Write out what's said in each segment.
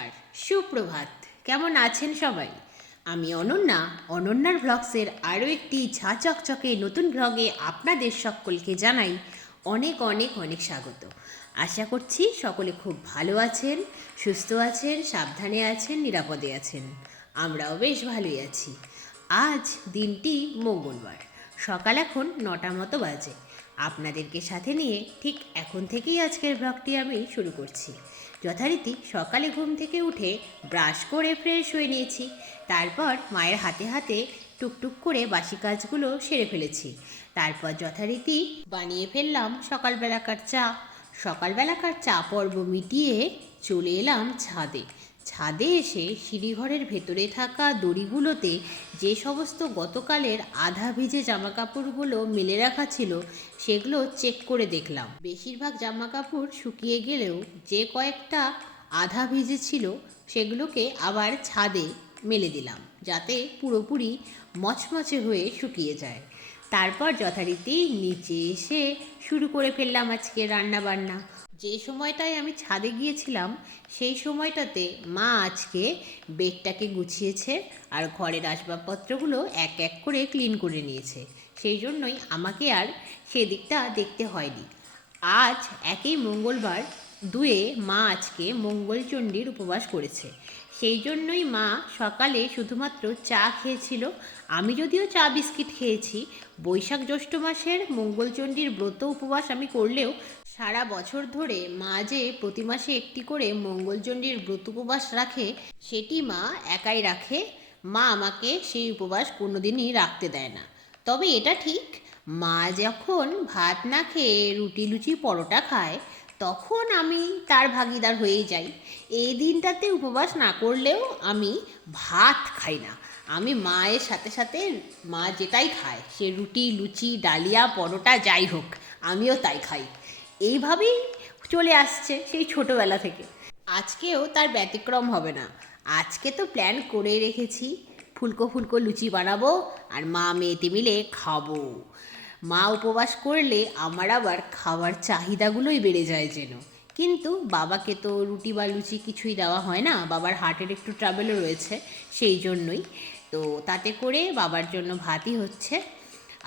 নমস্কার, সুপ্রভাত। কেমন আছেন সবাই? আমি অনন্যার ব্লগসের আরও একটি ঝাঁ চকচকে নতুন ব্লগে আপনাদের সকলকে জানাই অনেক অনেক অনেক স্বাগত। আশা করছি সকলে খুব ভালো আছেন, সুস্থ আছেন, সাবধানে আছেন, নিরাপদে আছেন। আমরাও বেশ ভালোই আছি। আজ দিনটি মঙ্গলবার, সকাল এখন 9টা মতো বাজে। আপনাদেরকে সাথে নিয়ে ঠিক এখন থেকেই আজকের ব্লগটি আমি শুরু করছি। যথারীতি সকালে ঘুম থেকে উঠে ব্রাশ করে ফ্রেশ হয়ে নিয়েছি। তারপর মায়ের হাতে হাতে টুকটুক করে বাসি কাজগুলো সেরে ফেলেছি। তারপর যথারীতি বানিয়ে ফেললাম সকালবেলাকার চা। সকালবেলাকার চা পর্ব মিটিয়ে চলে এলাম ছাদে। ছাদে এসে সিঁড়িঘরের ভেতরে থাকা দড়িগুলোতে যে সমস্ত গতকালের আধা ভিজে জামাকাপড়গুলো মেলে রাখা ছিল সেগুলো চেক করে দেখলাম। বেশিরভাগ জামাকাপড় শুকিয়ে গেলেও যে কয়েকটা আধা ভিজে ছিল সেগুলোকে আবার ছাদে মেলে দিলাম, যাতে পুরোপুরি মচমচে হয়ে শুকিয়ে যায়। তারপর যথারীতি নিচে এসে শুরু করে ফেললাম আজকে রান্না বান্না। যে সময়টায় আমি ছাদে গিয়েছিলাম সেই সময়টাতে মা আজকে বেডটাকে গুছিয়েছে আর ঘরের আসবাবপত্রগুলো এক এক করে ক্লিন করে নিয়েছে। সেই জন্যই আমাকে আর সেদিকটা দেখতে হয়নি। আজ একই মঙ্গলবার, দুয়ে মা আজকে মঙ্গলচণ্ডীর উপবাস করেছে। সেই জন্যই মা সকালে শুধুমাত্র চা খেয়েছিল। আমি যদিও চা বিস্কিট খেয়েছি। বৈশাখ জ্যৈষ্ঠ মাসের মঙ্গলচণ্ডীর ব্রত উপবাস আমি করলেও সারা বছর ধরে মা যে প্রতি মাসে একটি করে মঙ্গলচণ্ডীর ব্রত উপবাস রাখে সেটি মা একাই রাখে। মা আমাকে সেই উপবাস কোনোদিনই রাখতে দেয় না। তবে এটা ঠিক, মা যখন ভাত না খেয়ে রুটি লুচি পরোটা খায় তখন আমি তার ভাগিদার হয়েই যাই। এই দিনটাতে উপবাস না করলেও আমি ভাত খাই না। আমি মায়ের সাথে সাথে মা যেটাই খায়, সে রুটি লুচি ডালিয়া পরোটা যাই হোক, আমিও তাই খাই। এইভাবেই চলে আসছে সেই ছোটোবেলা থেকে। আজকেও তার ব্যতিক্রম হবে না। আজকে তো প্ল্যান করে রেখেছি, ফুলকো ফুলকো লুচি বানাবো আর মা মেয়েতে মিলে খাবো। মা উপবাস করলে আমার আবার খাওয়ার চাহিদাগুলোই বেড়ে যায় যেন। কিন্তু বাবাকে তো রুটি বা লুচি কিছুই দেওয়া হয় না, বাবার হার্টের একটু ট্রাবেলও রয়েছে, সেই জন্যই। তো তাতে করে বাবার জন্য ভাতই হচ্ছে।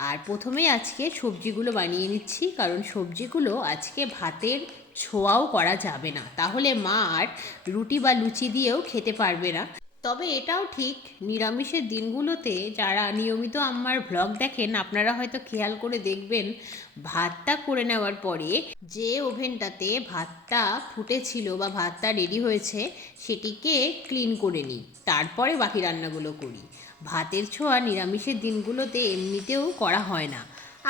আর প্রথমেই আজকে সবজিগুলো বানিয়ে নিচ্ছি, কারণ সবজিগুলো আজকে ভাতের ছোঁয়াও করা যাবে না, তাহলে মা আর রুটি বা লুচি দিয়েও খেতে পারবে না। তবে এটাও ঠিক, নিরামিষের দিনগুলোতে যারা নিয়মিত আমার ভ্লগ দেখেন আপনারা হয়তো খেয়াল করে দেখবেন, ভাতটা করে নেওয়ার পরে যে ওভেনটাতে ভাতটা ফুটেছিল বা ভাতটা রেডি হয়েছে সেটিকে ক্লিন করে নিই, তারপরে বাকি রান্নাগুলো করি। ভাতের ছোঁয়া নিরামিষের দিনগুলোতে এমনিতেও করা হয় না।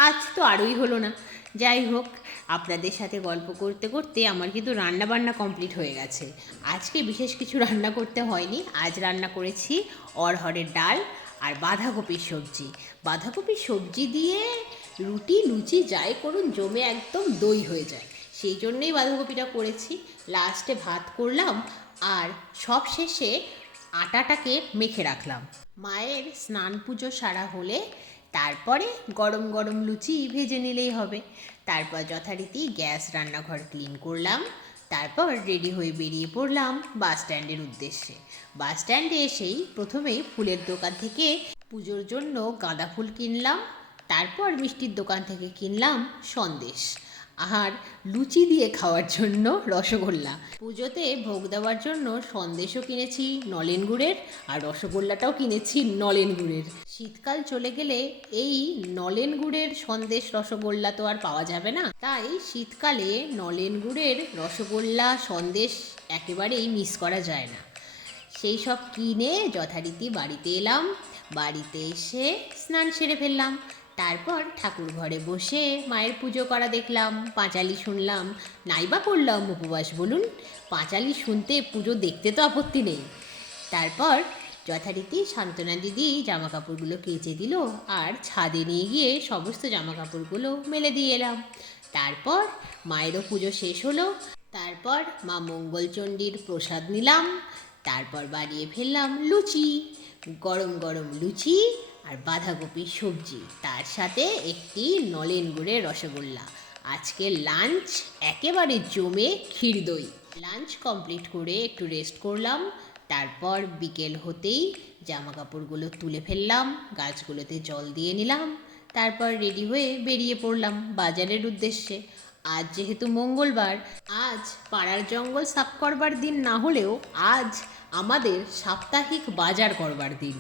আজ তো আরোই হলো না। যাই হোক, আপনাদের সাথে গল্প করতে করতে আমার কিন্তু রান্না বান্না কমপ্লিট হয়ে গেছে। আজকে বিশেষ কিছু রান্না করতে হয়নি। আজ রান্না করেছি অরহরের ডাল আর বাঁধাকপির সবজি। বাঁধাকপির সবজি দিয়ে রুটি লুচি যাই করুন জমে একদম দই হয়ে যায়, সেই জন্যেই বাঁধাকপিটা করেছি। লাস্টে ভাত করলাম আর সব শেষে আটাটাকে মেখে রাখলাম। মায়ের স্নান পুজো সারা হলে তারপরে গরম গরম লুচি ভেজে নিলেই হবে। তারপর যথারীতি গ্যাস রান্নাঘর ক্লিন করলাম। তারপর রেডি হয়ে বেরিয়ে পড়লাম বাস স্ট্যান্ডের উদ্দেশ্যে। বাস স্ট্যান্ডে এসেই প্রথমেই ফুলের দোকান থেকে পুজোর জন্য গাঁদা ফুল কিনলাম। তারপর মিষ্টির দোকান থেকে কিনলাম সন্দেশ আর লুচি দিয়ে খাওয়ার জন্য রসগোল্লা। পুজোতে ভোগ দেওয়ার জন্য সন্দেশও কিনেছি নলেন গুড়ের আর রসগোল্লাটাও কিনেছি নলেন গুড়ের। শীতকাল চলে গেলে এই নলেন গুড়ের সন্দেশ রসগোল্লা তো আর পাওয়া যাবে না, তাই শীতকালে নলেন গুড়ের রসগোল্লা সন্দেশ একেবারেই মিস করা যায় না। সেই সব কিনে যথারীতি বাড়িতে এলাম। বাড়িতে এসে স্নান সেরে ফেললাম। তারপর ঠাকুর ঘরে বসে মায়ের পুজো করা দেখলাম, পাঁচালি শুনলাম। নাইবা করলাম উপবাস বলুন, পাঁচালি শুনতে পুজো দেখতে তো আপত্তি নেই। তারপর যথারীতি সান্ত্বনা দিদি জামা কাপড়গুলো কেচে দিল আর ছাদে নিয়ে গিয়ে সমস্ত জামা কাপড়গুলো মেলে দিয়ে এলাম। তারপর মায়েরও পুজো শেষ হলো। তারপর মা মঙ্গলচণ্ডীর প্রসাদ নিলাম। তারপর বানিয়ে ফেললাম লুচি, গরম গরম লুচি আর বাঁধাকপির সবজি, তার সাথে একটি নলেন গুড়ের রসগোল্লা। আজকে লাঞ্চ একেবারে জমে ক্ষীর দই। লাঞ্চ কমপ্লিট করে একটু রেস্ট করলাম, তারপর বিকেল হতেই জামা কাপড়গুলো তুলে ফেললাম, গাছগুলোতে জল দিয়ে নিলাম, তারপর রেডি হয়ে বেরিয়ে পড়লাম বাজারের উদ্দেশ্যে। আজ যেহেতু মঙ্গলবার, আজ পাড়ার জঙ্গল সাফ করবার দিন না হলেও আজ আমাদের সাপ্তাহিক বাজার করবার দিন।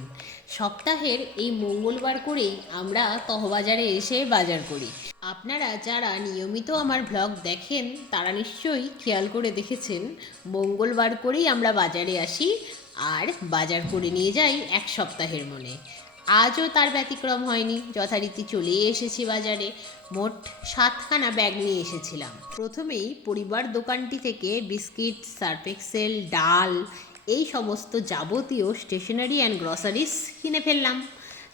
সপ্তাহের এই মঙ্গলবার করেই আমরা তহবাজারে এসে বাজার করি। আপনারা যারা নিয়মিত আমার ভ্লগ দেখেন তারা নিশ্চয়ই খেয়াল করে দেখেছেন, মঙ্গলবার করেই আমরা বাজারে আসি আর বাজার করে নিয়ে যাই এক সপ্তাহের মনে। আজও তার ব্যতিক্রম হয়নি, যথারীতি চলেই এসেছি বাজারে। মোট 7খানা ব্যাগ নিয়ে এসেছিলাম। প্রথমেই পরিবার দোকানটি থেকে বিস্কিট, সার্ফ এক্সেল, ডাল, এই সমস্ত যাবতীয় স্টেশনারি অ্যান্ড গ্রসারিস কিনে ফেললাম।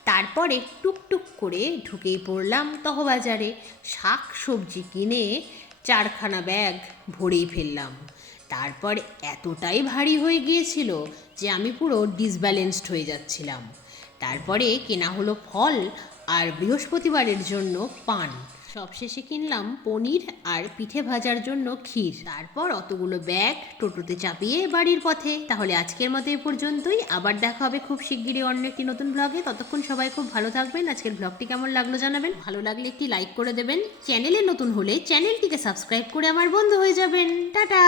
তারপরে টুকটুক করে ঢুকেই পড়লাম তহবাজারে। শাক সবজি কিনে 4খানা ব্যাগ ভরেই ফেললাম। তারপর এতটাই ভারী হয়ে গিয়েছিল যে আমি পুরো ডিসব্যালেন্সড হয়ে যাচ্ছিলাম। তারপরে কেনা হলো ফল আর বৃহস্পতিবারের জন্য পান। সবশেষে কিনলাম পনির আর পিঠে ভাজার জন্য ক্ষীর। তারপর অতগুলো ব্যাগ টোটোতে চাপিয়ে বাড়ির পথে। তাহলে আজকের মতো এ পর্যন্তই, আবার দেখা হবে খুব শিগগিরই অন্য একটি নতুন ব্লগে। ততক্ষণ সবাই খুব ভালো থাকবেন। আজকের ব্লগটি কেমন লাগলো জানাবেন, ভালো লাগলে একটি লাইক করে দেবেন, চ্যানেলে নতুন হলে চ্যানেলটিকে সাবস্ক্রাইব করে আমার বন্ধু হয়ে যাবেন। টাটা।